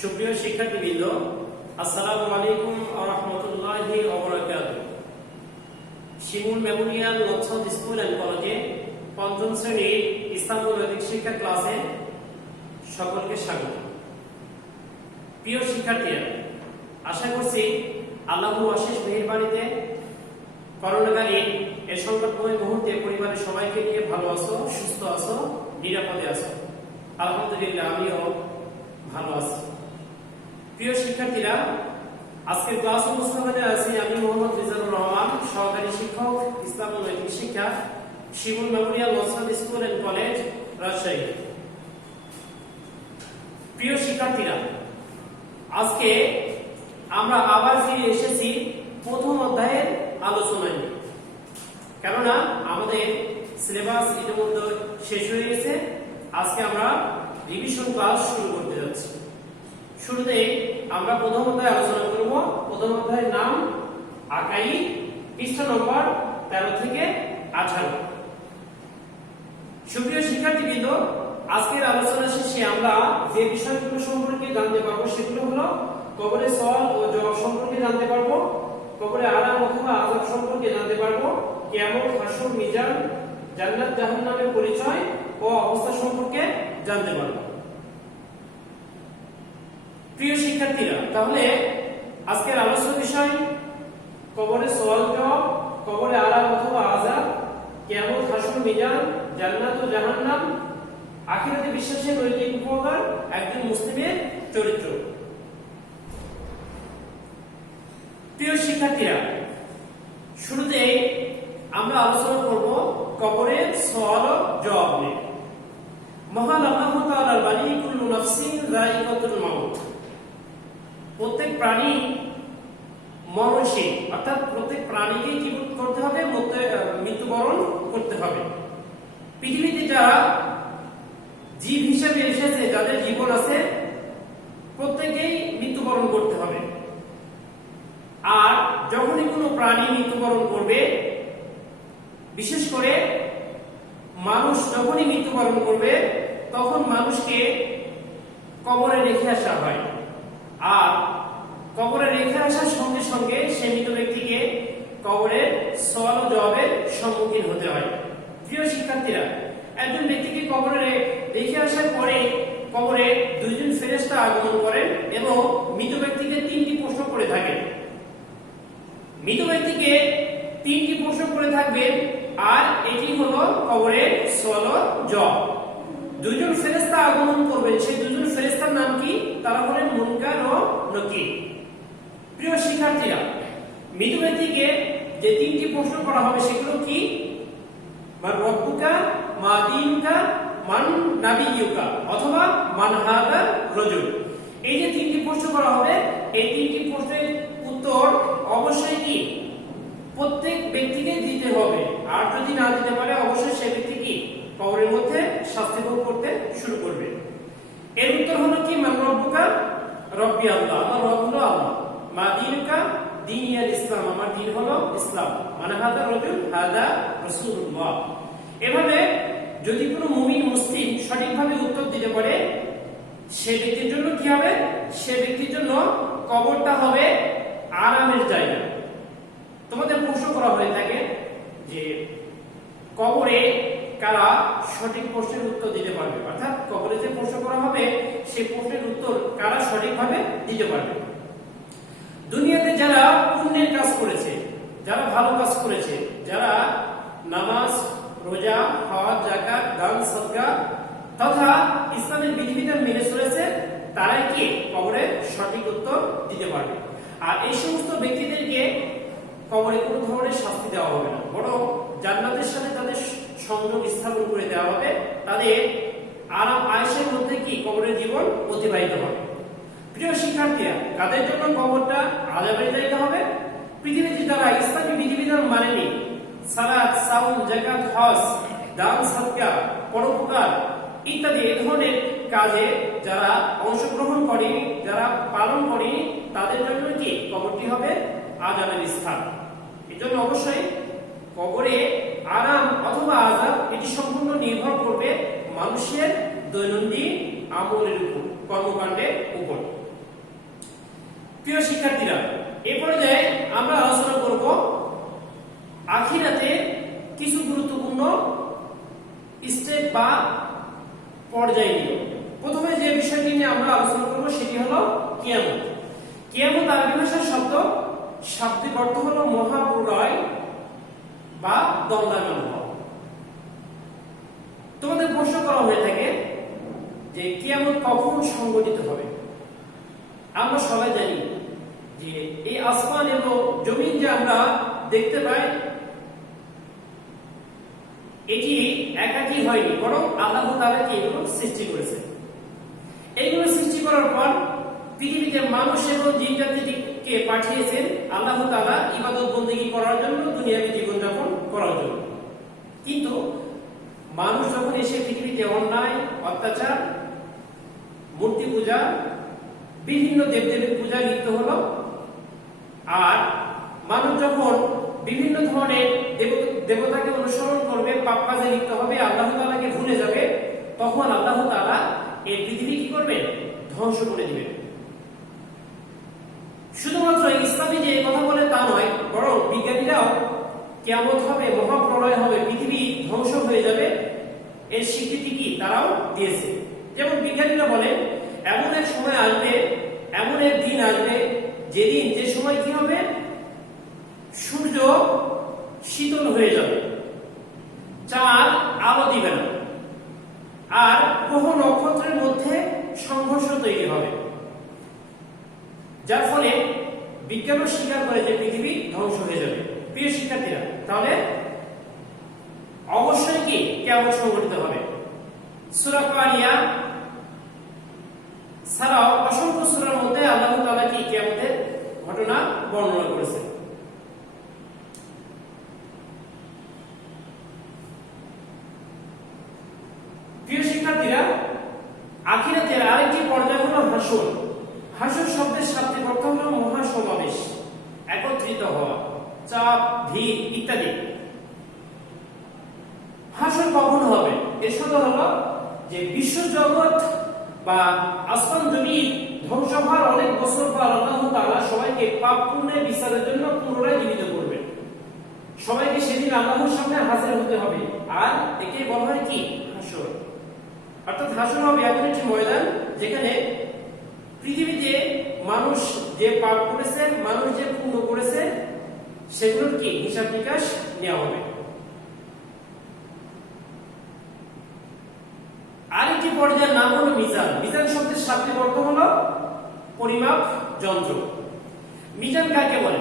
সুপ্রিয় শিক্ষার্থীবৃন্দ, আসসালামু আলাইকুম ওয়া রাহমাতুল্লাহি ওয়া বারাকাতুহু। শিমুল মেমোরিয়াল নর্থ স্কুল এন্ড কলেজে পঞ্চম শ্রেণীর ইসলাম ও নৈতিক শিক্ষা ক্লাসে সকলকে স্বাগত। প্রিয় শিক্ষার্থীরা, আশা করছি আল্লাহর অশেষ মেহেরবানিতে করোনাকালীন এই সংকটময় মুহূর্তে পরিবারের সবাইকে নিয়ে ভালো আছো, সুস্থ আছো, নিরাপদে আছো। আলহামদুলিল্লাহ, আমিও ভালো আছি। প্রিয় শিক্ষার্থীরা, আজকের ক্লাস উপস্থাপনায় আছি আমি মোহাম্মদ রিজানুর রহমান, সহকারী শিক্ষক, ইসলাম ও নৈতিক শিক্ষা, Shimul memorial north school and college, Rajshahi. প্রিয় শিক্ষার্থীরা, আজকে আমরা আবার ফিরে এসেছি প্রথম অধ্যায়ের আলোচনায়। কেননা আমাদের সিলেবাস ইতিমধ্যে শেষ হয়ে গেছে। আজকে আমরা রিভিশন ক্লাস শুরু করতে যাচ্ছি। শুরুতে আমরা প্রথম অধ্যায় আলোচনা করব। প্রথম অধ্যায়ের নাম আকাইদ, পৃষ্ঠা নম্বর 13 থেকে 18। সুপ্রিয় শিক্ষার্থীবৃন্দ, আজকের আলোচনা শেষে আমরা যে বিষয়গুলো সম্পর্কে জানতে পারবো সেগুলো হলো কবরে সওয়াল ও জবাব সম্পর্কে জানতে পারবো, কবরে আরাম অথবা আযাব সম্পর্কে জানতে পারবো, কিয়ামত, হাসর, মিজান, জান্নাত জাহান্নামের পরিচয় ও অবস্থা সম্পর্কে জানতে পারবো। প্রিয় শিক্ষার্থীরা, তাহলে আজকের আলোচ্য বিষয় কবরে সওয়াল জবাব, কবরে আরাম অথবা আযাব, কিয়ামত, হাসর, মিজান, জান্নাত ও জাহান্নাম, আখিরাতে বিশ্বাসের নৈতিক উপকার, একজন মুসলিমের চরিত্র। প্রিয় শিক্ষার্থীরা, শুরুতে আমরা আলোচনা করব কবরের সওয়াল ও জবাব নিয়ে। মহান আল্লাহ তাআলার বাণী, কুল্লু নাফসিন যায়িকাতুল মাউত। প্রত্যেক প্রাণী মরণশীল, অর্থাৎ প্রত্যেক প্রাণীকে কি করতে হবে? মৃত্যুবরণ করতে হবে। পৃথিবীতে যারা জীব হিসেবে এসেছে, যাদের জীবন আছে, প্রত্যেকেই মৃত্যুবরণ করতে হবে। আর যখনই কোনো প্রাণী মৃত্যুবরণ করবে, বিশেষ করে মানুষ যখনই মৃত্যুবরণ করবে, তখন মানুষকে কবরে রেখে আসা হয়। আর কবরে রেখে আসার সঙ্গে সঙ্গে সে মৃত ব্যক্তিকে কবরের সওয়াল ও জবাবের সম্মুখীন হতে হয়। প্রিয় শিক্ষার্থীরা, একজন ব্যক্তিকে কবরে রেখে আসার পরে কবরে দুইজন ফেরেশতা আগমন করেন এবং মৃত ব্যক্তিকে তিনটি প্রশ্ন করে থাকেন। মৃত ব্যক্তিকে তিনটি প্রশ্ন করে থাকবেন, আর এটি হলো কবরের সওয়াল ও জবাব। দুইজন ফেরেশতা আগমন করবেন। সেই দুইজন ফেরেশতার নাম কি? তারা হলেন মুনকার ও নকির। প্রিয় শিক্ষার্থীরা, মৃত ব্যক্তিকে যে তিনটি প্রশ্ন করা হবে সেগুলো কি? মান রব্বুকা, মা দীনুকা, মান নাবিয়ুকা, অথবা মান হাযা রাজুল। এই যে তিনটি প্রশ্ন করা হবে, এই তিনটি প্রশ্নের উত্তর অবশ্যই কি প্রত্যেক ব্যক্তিকে দিতে হবে। আর যদি না দিতে পারে, অবশ্যই সেই ব্যক্তি কি কবরের মধ্যে শাস্তি ভোগ করতে শুরু করবে। এর উত্তর হলো কি? মান রব্বুকা, রব্বি আল্লাহ, আমার রব হলো আল্লাহ। মা দীনুকা, দীন ইয়াল ইসলাম, আমার দ্বীন হলো ইসলাম। মান হাযা রাজুল, হাযা রাসূলুল্লাহ। এভাবে যদি কোনো মুমিন মুসলিম সঠিকভাবে উত্তর দিতে পারে, সে ব্যক্তির জন্য কি হবে? সে ব্যক্তির জন্য কবরটা হবে আরামের জায়গা। তোমাদের প্রশ্ন করা হয়ে থাকে যে কবরে কারা সঠিক প্রশ্নের উত্তর দিতে পারবে, অর্থাৎ কবরে যে প্রশ্ন করা হবে সেই প্রশ্নের উত্তর কারা সঠিকভাবে দিতে পারবে। দুনিয়াতে যারা পুণ্যের কাজ করেছে, যারা ভালো কাজ করেছে, যারা নামাজ, রোজা, হজ, যাকাত, দান, সদকা তথা ইসলামের বিধিবিধান মেনে চলেছে, তারাই কি কবরে সঠিক উত্তর দিতে পারবে। আর এই সমস্ত ব্যক্তিদেরকে কবরে কোনো ধরনের শাস্তি দেওয়া হবে না, বরং জান্নাতের সাথে তাদের সংযোগ স্থাপন করে দেওয়া হবে। তাদের আরাম আয়েশের মধ্যে কি কবরের জীবন অতিবাহিত হবে। প্রিয় শিক্ষার্থীরা, কাদের জন্য কবরটা আযাবের জায়গা হবে? পৃথিবীতে যারা ইসলামী বিধিবিধান মানেনি, সালাত, সাওম, যাকাত, হজ, দান, সাদকা, পরোপকার ইত্যাদি এই ধরনের কাজে যারা অংশগ্রহণ করেনি, যারা পালন করেনি, তাদের জন্য কি কবরটি হবে আযাবের স্থান। এজন্য অবশ্যই কবরে আরাম অথবা আযাব এটি সম্পূর্ণ নির্ভর করবে মানুষের দৈনন্দিন আমলের উপর, কর্মকাণ্ডের উপর। প্রিয় শিক্ষার্থীরা, এই পর্যায়ে আমরা আলোচনা করব আখিরাতে কিছু গুরুত্বপূর্ণ স্টেপ বা পর্যায় নিয়ে। প্রথমে যে বিষয়টি নিয়ে আমরা আলোচনা করব সেটি হলো কিয়ামত। কিয়ামত আরবি ভাষার শব্দ, শাব্দিক অর্থ হলো মহাপ্রলয় বা দণ্ডায়মান হওয়া। তোমাদের প্রশ্ন করা হয়ে থাকে যে কিয়ামত কখন সংঘটিত হবে। আমরা সবাই জানি যে এই আসমান এবং জমিন যে আমরা দেখতে পাই এটি একাকী হয়নি, বরং আল্লাহ তাআলা এগুলো সৃষ্টি করেছে। এইগুলো সৃষ্টি করার পর পৃথিবীতে মানুষ এবং জিন জাতিকে পাঠিয়েছেন আল্লাহ তাআলা ইবাদত বন্দেগী করার জন্য, দুনিয়াবী জীবনযাপন করার জন্য। কিন্তু মানুষ যখন এসে পৃথিবীতে অন্যায়, অত্যাচার, মূর্তি পূজা, বিভিন্ন দেবদেবীর পূজা লিপ্ত হলো, আর মানুষ যখন বিভিন্ন ধরনের দেবতাকে অনুসরণ করবে, পাপ কাজে লিপ্ত হবে, আল্লাহ তাআলাকে ভুলে যাবে, তখন আল্লাহ তাআলা এই পৃথিবী কি করবেন? ধ্বংস করে দিবেন। শুধুমাত্র ইসলামী যে কথা বলে তা নয়, বরং বিজ্ঞানীরাও কিয়ামত হবে, মহাপ্রলয় হবে, পৃথিবী ধ্বংস হয়ে যাবে, এর স্বীকৃতি কি তারাও দিয়েছে। যেমন বিজ্ঞানীরা বলেন এমন এক সময় আসবে, এমন এক দিন আসবে যেদিন, যে সময় কি হবে? সূর্য শীতল হয়ে যাবে, চাঁদ আলো দিবে না, আর গ্রহ নক্ষত্রের মধ্যে সংঘর্ষ তৈরি হবে, যার ফলে বিজ্ঞানও স্বীকার করে যে পৃথিবী ধ্বংস হয়ে যাবে। প্রিয় শিক্ষার্থীরা, তাহলে অবশ্যই কি কিয়ামত সংঘটিত হবে। সূরা কারিয়া ছাড়াও অসংখ্য সূরার মধ্যে আল্লাহ তাআলা কি কিয়ামতের ঘটনা বর্ণনা করেছেন। প্রিয় শিক্ষার্থীরা, আখিরাতের আরেকটি পর্যায় হলো হাসর। হাসর শব্দের শাব্দিক অর্থ হলো মহাসমাবেশ, একত্রিত হওয়া, চাপ, ভিড় ইত্যাদি। হাসর কখন হবে? এর সাথে হলো যে বিশ্বজগৎ বা আসমান জমিন ধ্বংস হওয়ার অনেক বছর পর আল্লাহ তাআলা সবাইকে পাপ পুণ্যের বিচারের জন্য পুনরায় জীবিত করবেন। সবাইকে সেদিন আল্লাহর সামনে হাজির হতে হবে, আর একে বলা হয় কি? হাসর। অর্থাৎ হাসর হবে এমন একটি ময়দান যেখানে পৃথিবীতে মানুষ যে পাপ করেছে, মানুষ যে পুণ্য করেছে, সেগুলোর কি হিসাব নিকাশ নেওয়া হবে। আরেকটি পর্যায়ের নাম হলো মিজান। মিজান শব্দের শাব্দিক অর্থ হলো পরিমাপ যন্ত্র। মিজান কাকে বলে?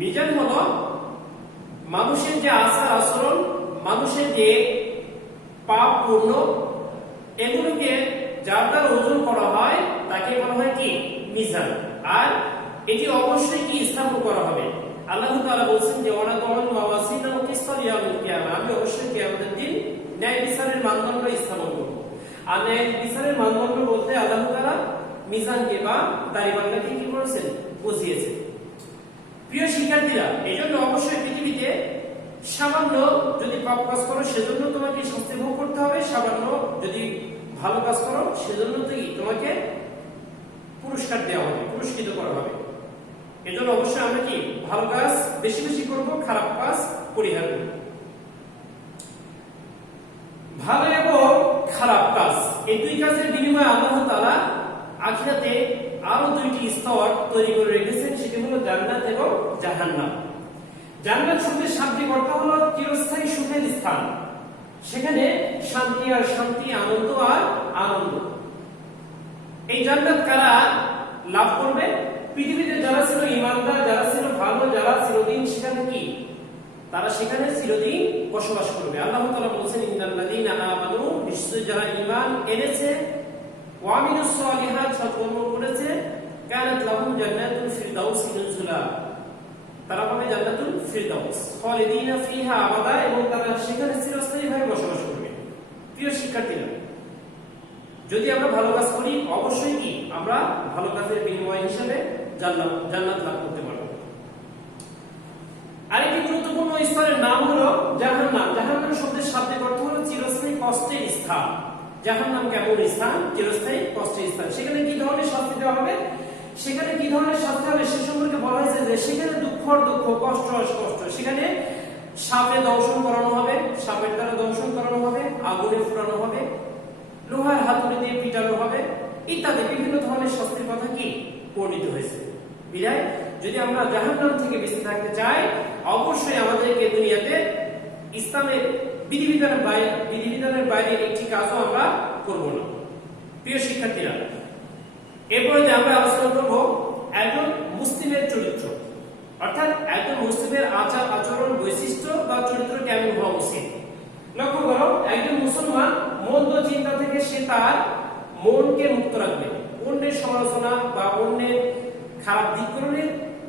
মিজান হলো মানুষের যে আচার আচরণ, মানুষের যে পাপ পুণ্য, এগুলোকে যার দ্বারা ওজন করা হয় তাকে বলা হয় কি? মিজান। আর এটি অবশ্যই কি স্থাপন করা হবে। আল্লাহ তাআলা বলেছেন যে ওয়ানাদাউল মাওয়াজিনা ওয়া কিসতাল ইয়াউমিল কিয়ামা, আমি অবশ্যই কিয়ামতের দিন ন্যায় বিচারের মানদণ্ড স্থাপন করব। আর ন্যায় বিচারের মানদণ্ড বলতে আল্লাহ তাআলা মিজানকে বা দাঁড়িপাল্লাকে কি করেছেন? বুঝিয়েছেন। প্রিয় শিক্ষার্থীরা, এইজন্য অবশ্যই পৃথিবীতে সামান্য যদি পাপ কাজ করো সেজন্য তোমাকে শাস্তি ভোগ করতে হবে, সামান্য যদি ভালো কাজ করো সেজন্য তোমাকে পুরস্কার দেওয়া হবে, পুরস্কৃত করা হবে। এজন্য অবশ্যই আমরা কি ভালো কাজ বেশি বেশি করব, খারাপ কাজ পরিহার করব। ভালো এবং খারাপ কাজ, এই দুই কাজের বিনিময়ে আল্লাহ তাআলা আখিরাতে আরো দুইটি স্তর তৈরি করে রেখেছেন, সেটি হলো জান্নাত এবং জাহান্নাম। জান্নাত শব্দের শাব্দিক অর্থ হলো চিরস্থায়ী সুখের স্থান, সেখানে শান্তি আর শান্তি, আনন্দ আর আনন্দ। এই জান্নাত কারা লাভ করবে? পৃথিবীতে যারা ছিল ঈমানদার, যারা ছিল ভালো, যারা চিরদিন সেখানে কি তারা সেখানে চিরদিন বসবাস করবে। আল্লাহ তাআলা বলেছেন ইন্নাল্লাযীনা আমানু, নিশ্চয়ই যারা ঈমান এনেছে, ওয়া আমিলুস সালিহাত, সৎকর্ম করেছে, কানাত লাহুম জান্নাতুল ফিরদাউস নুজুলা, তারা পাবে জান্নাতুল ফিরদাউস খালিদিনা ফিহা আবাদা, এবং তারা সেখানে চিরস্থায়ীভাবে বসবাস করবে। প্রিয় শিক্ষার্থীরা, যদি আমরা ভালো কাজ করি অবশ্যই কি আমরা ভালো কাজের বিনিময় হিসেবে জান্নাত লাভ করতে পারব। আরেকটি গুরুত্বপূর্ণ স্তরের নাম হলো জাহান্নাম। জাহান্নাম শব্দের শাব্দিক অর্থ হলো চিরস্থায়ী কষ্টের স্থান। জাহান্নাম কেমন স্থান? চিরস্থায়ী কষ্টের স্থান। সেখানে কি ধরনের শাস্তি দেওয়া হবে? সেখানে কি ধরনের শাস্তি হবে সে সম্পর্কে বলা হয়েছে যে সেখানে দুঃখ আর দুঃখ, কষ্ট আর কষ্ট। সেখানে সাপে দংশন করানো হবে, সাপের দ্বারা দংশন করানো হবে, আগুনে পোড়ানো হবে, লোহার হাতুড়ি দিয়ে পিটানো হবে ইত্যাদি বিভিন্ন ধরনের শাস্তির কথা কি বর্ণিত হয়েছে। বিধায় যদি আমরা জাহান্নাম থেকে বেঁচে থাকতে চাই অবশ্যই আমাদেরকে দুনিয়াতে ইসলামের বিধিবিধানের বাইরে একটি কাজও আমরা করব না। প্রিয় শিক্ষার্থীরা, এরপরে যে আমরা আলোচনা করব একজন মুসলিমের চরিত্র, অর্থাৎ একজন মুসলিমের আচার আচরণ বৈশিষ্ট্য বা চরিত্র কেমন হওয়া উচিত। লক্ষ্য করো, একজন মুসলমান মন্দ চিন্তা থেকে সে তার মনকে মুক্ত রাখবে, অন্যের সমালোচনা বা অন্যের খারাপ দিকগুলোর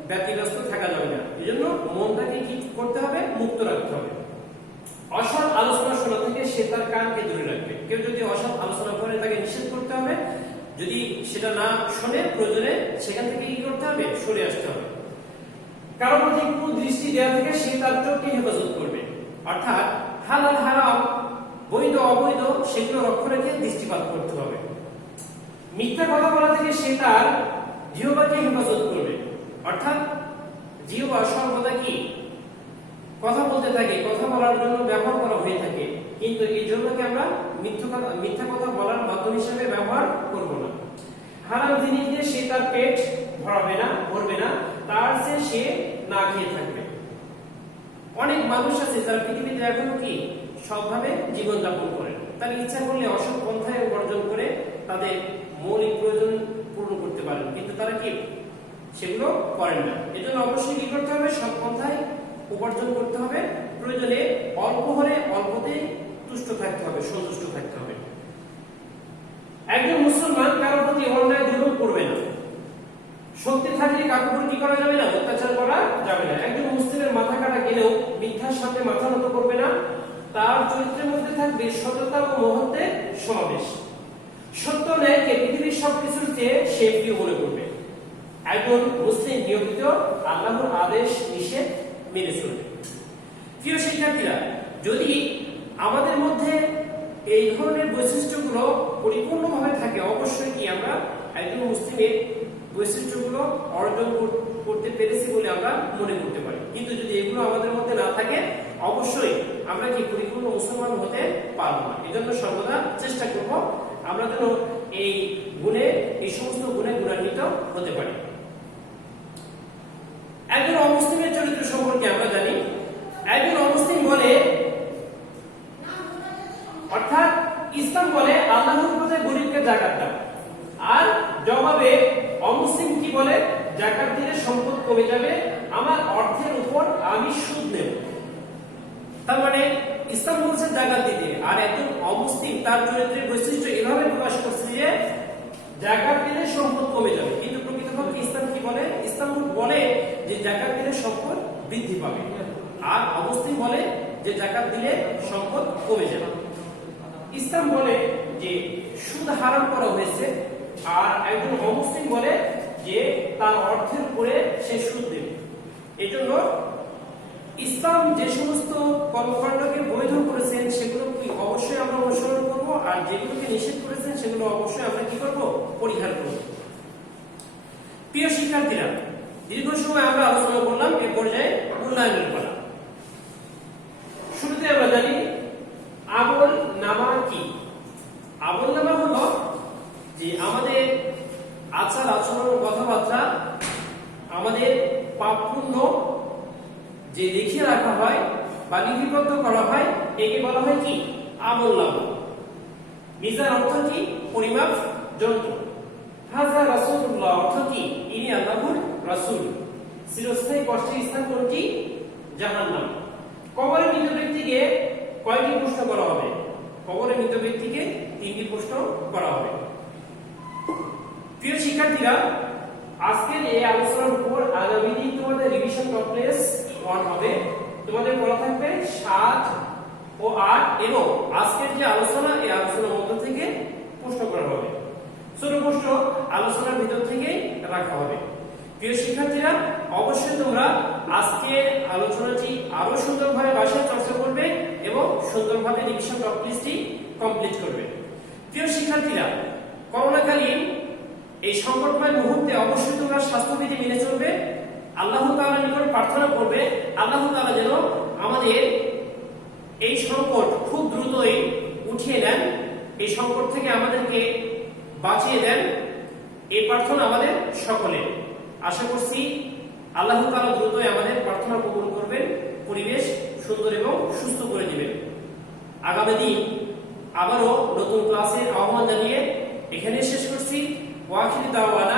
ব্যতিব্যস্ত থাকা যাবে না। এজন্য মনটাকে কি করতে হবে? মুক্ত রাখতে হবে। অসৎ আলোচনা শোনা থেকে সে তার কানকে দূরে রাখবে। কেউ যদি অসৎ আলোচনা করে তাকে নিষেধ করতে হবে, যদি সেটা না শোনে প্রয়োজনে সেখান থেকে কি করতে হবে? সরে আসতে হবে। কারো প্রতি কুদৃষ্টি দেওয়া থেকে সে তার চোখকে হেফাজত করবে, অর্থাৎ হালাল হারাম বৈধ অবৈধ সেগুলো লক্ষ্য রেখে দৃষ্টিপাত করতে হবে। মিথ্যা কথা বলা থেকে সে তার জিহ্বাকে হেফাজত করবে, অর্থাৎ জিহ্বা সর্বদা কি কথা বলতে থাকে, কথা বলার জন্য ব্যবহার করা হয়ে থাকে, কিন্তু এই জন্যকে আমরা মিথ্যা কথা বলার মাধ্যম হিসেবে ব্যবহার করব না। হারাম জিনিস দিয়ে সে তার পেট ভরবে না, তার চেয়ে সে না খেয়ে থাকবে। অনেক মানুষ আছে যারা পৃথিবীতে এখনো কি সৎভাবে জীবনযাপন করে, তার ইচ্ছা করলে অসৎ পন্থায় উপার্জন করে তাদের মৌলিক প্রয়োজন পূরণ করতে পারেন, কিন্তু তারা কি সেগুলো করেন না। এজন্য অবশ্যই কি করতে হবে? সৎ পন্থায় উপার্জন করতে হবে, প্রয়োজনে অল্প হলে অল্পতে তুষ্ট থাকতে হবে, সন্তুষ্ট থাকতে হবে। একজন মুসলমান কারোর প্রতি অন্যায় জুলুম করবে না, শক্তি থাকলে কারোর উপর কি করা যাবে না? অত্যাচার করা যাবে না। একজন মুসলিমের মাথা কাটা গেলেও মিথ্যার সাথে মাথা নত করবে না, তার চরিত্রের মধ্যে থাকবে সততা ও মহত্বের সমাবেশ। সত্য ন্যায়কে পৃথিবীর সবকিছুর চেয়ে সে প্রিয় মনে করবে। একজন মুসলিম নিয়মিত আল্লাহর আদেশ নিষেধ মেনে চলবে। প্রিয় শিক্ষার্থীরা, যদি আমাদের মধ্যে এই ধরনের বৈশিষ্ট্যগুলো পরিপূর্ণভাবে থাকে অবশ্যই কি আমরা একজন মুসলিমের বৈশিষ্ট্যগুলো অর্জন করতে পেরেছি বলে আমরা মনে করতে পারি। কিন্তু যদি এগুলো আমাদের মধ্যে না থাকে অবশ্যই আমরা কি পরিপূর্ণ মুসলমান হতে পারবো না। এজন্য সর্বদা চেষ্টা করব আমরা যেন এই সমস্ত গুণে গুণান্বিত হতে পারি। একজন অমুসলিমের চরিত্র সম্পর্কে আমরা জানি। একজন অমুসলিম বলে, অর্থাৎ ইসলাম বলে আল্লাহর পথে গরিবকে যাকাত দাও, আর জবাবে অমুসলিম কি বলে? যাকাত দিলে সম্পদ কমে যাবে, আমার অর্থের উপর আমি সুদ নেব। তার মানে ইসলাম বলছে যাকাত দিতে, আর একজন অমুসলিম তার চরিত্রের বৈশিষ্ট্য এভাবে প্রকাশ করছে যে যাকাত দিলে সম্পদ কমে যাবে। কিন্তু প্রকৃতপক্ষে ইসলাম কি বলে? ইসলাম বলে যে যাকাত দিলে সম্পদ বৃদ্ধি পাবে, আর অমুসলিম বলে যে যাকাত দিলে সম্পদ কমে যাবে। ইসলাম বলে যে সুদ হারাম করা হয়েছে, আর একজন অমুসলিম বলে যে তার অর্থের উপরে সে সুদ দেবে। এজন্য ইসলাম যে সমস্ত কর্মকাণ্ডকে বৈধ করেছেন সেগুলো কি অবশ্যই আমরা অনুসরণ করব, আর যেগুলোকে নিষেধ করেছেন সেগুলো অবশ্যই আমরা কি করব? পরিহার করব। প্রিয় শিক্ষার্থীরা, দীর্ঘ সময় আমরা আলোচনা করলাম, এ পর্যায়ে মূল্যায়নের পালা। শুরুতে আমরা জানি আমল নামা কি। আমল নামা হলো যে আমাদের আচার আচরণ কথাবার্তা, আমাদের পাপ পুণ্য যে লিখে রাখা হয় বা লিপিবদ্ধ করা হয় একে বলা হয় কি? আমল নামা। মিজান অর্থ কি? পরিমাপ যন্ত্র। হাজা রাসূলুল্লাহ অর্থ কি? ইনি আল্লাহর রাসূল। চিরস্থায়ী কষ্টের স্থান কোনটি? জাহান্নাম। কবরে মৃত ব্যক্তিকে কয়টি প্রশ্ন করা হবে? কবরে মৃত ব্যক্তিকে 3টি প্রশ্ন করা হবে। প্রিয় শিক্ষার্থীরা, আজকের এই আলোচনার উপর আগামী দিন তোমাদের রিভিশন কমপ্লেক্স 1 হবে। তোমাদের পড়া থাকবে 7 ও 8, এবং আজকের যে আলোচনা এই আলোচনার মধ্য থেকে প্রশ্ন করা হবে। ছোট প্রশ্ন আলোচনার ভিতর থেকে রাখা হবে। প্রিয় শিক্ষার্থীরা, অবশ্যই তোমরা আজকের আলোচনাটি আরো সুন্দরভাবে বাসায় চর্চা করবে এবং সুন্দরভাবে রিভিশন কমপ্লিট করবে। প্রিয় শিক্ষার্থীরা, করোনাকালীন এই সংকটময় মুহূর্তে অবশ্যই তোমরা স্বাস্থ্যবিধি মেনে চলবে, আল্লাহ তাআলার নিকট প্রার্থনা করবে আল্লাহ তাআলা যেন আমাদের এই সংকট খুব দ্রুতই উঠিয়ে দেন, এই সংকট থেকে আমাদেরকে বাঁচিয়ে দেন। এই প্রার্থনা আমাদের সকলের। আশা করছি আল্লাহ তাআলা দ্রুতই আমাদের প্রার্থনা কবুল করবেন, পরিবেশ সুন্দর এবং সুস্থ করে দিবেন। আগামী দিন আবারও নতুন ক্লাসের আহ্বান জানিয়ে এখানে শেষ করছি। ওয়া আখিরু দাওয়ানা